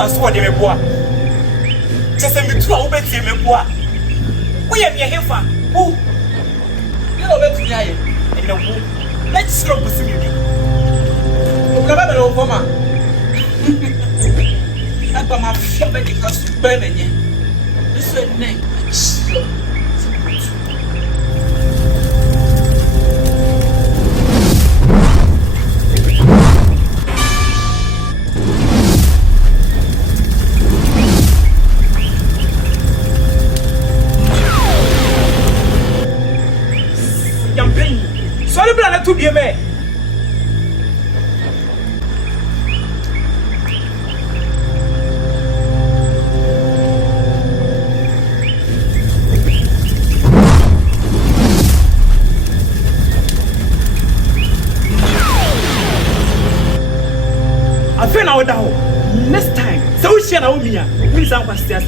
was what they were. Just a bit too bit him. We are here for who? You know, let's die in the womb. Let's stop with you. Never over, man. I'm going to feel better because you burn again. This is name. Sorry, brother, to be a man. I feel now down. Next time, so we share our Mia. We sound past the